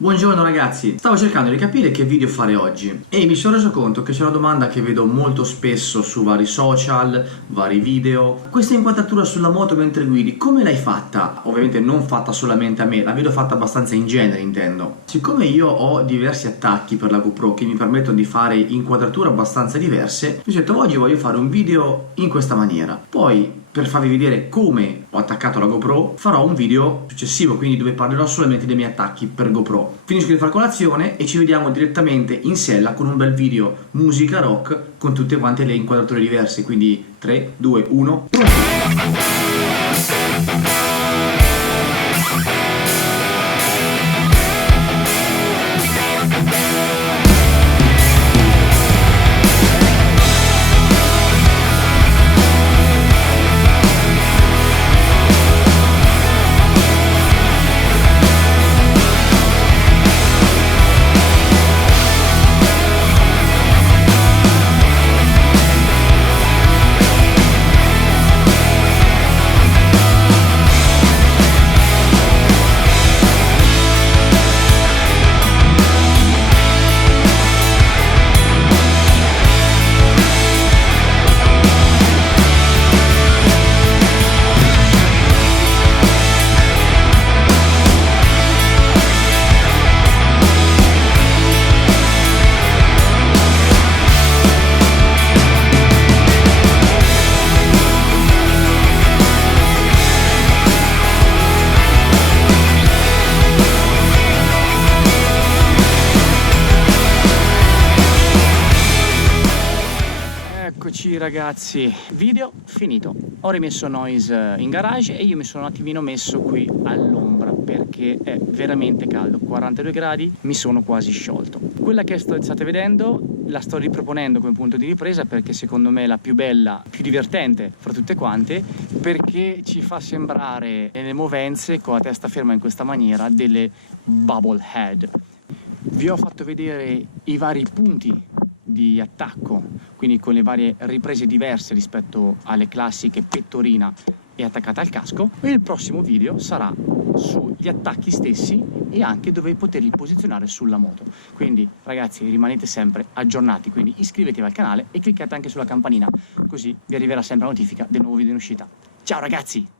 Buongiorno ragazzi, stavo cercando di capire che video fare oggi e mi sono reso conto che c'è una domanda che vedo molto spesso su vari social, vari video. Questa inquadratura sulla moto mentre guidi, come l'hai fatta? Ovviamente non fatta solamente a me, la vedo fatta abbastanza in genere, intendo. Siccome io ho diversi attacchi per la GoPro che mi permettono di fare inquadrature abbastanza diverse, mi detto oggi voglio fare un video in questa maniera. Poi, per farvi vedere come ho attaccato la GoPro, farò un video successivo, quindi dove parlerò solamente dei miei attacchi per GoPro. Finisco di fare colazione e ci vediamo direttamente in sella con un bel video musica rock con tutte quante le inquadrature diverse, quindi 3, 2, 1, Eccoci ragazzi, video finito. Ho rimesso Noise in garage e io mi sono un attimino messo qui all'ombra perché è veramente caldo, 42 gradi, mi sono quasi sciolto. Quella che state vedendo la sto riproponendo come punto di ripresa perché secondo me è la più bella, più divertente fra tutte quante, perché ci fa sembrare nelle movenze con la testa ferma in questa maniera delle bubble head. Vi ho fatto vedere i vari punti di attacco, quindi con le varie riprese diverse rispetto alle classiche pettorina e attaccata al casco. E il prossimo video sarà sugli attacchi stessi e anche dove poterli posizionare sulla moto. Quindi ragazzi, rimanete sempre aggiornati, quindi iscrivetevi al canale e cliccate anche sulla campanina, così vi arriverà sempre la notifica del nuovo video in uscita. Ciao ragazzi!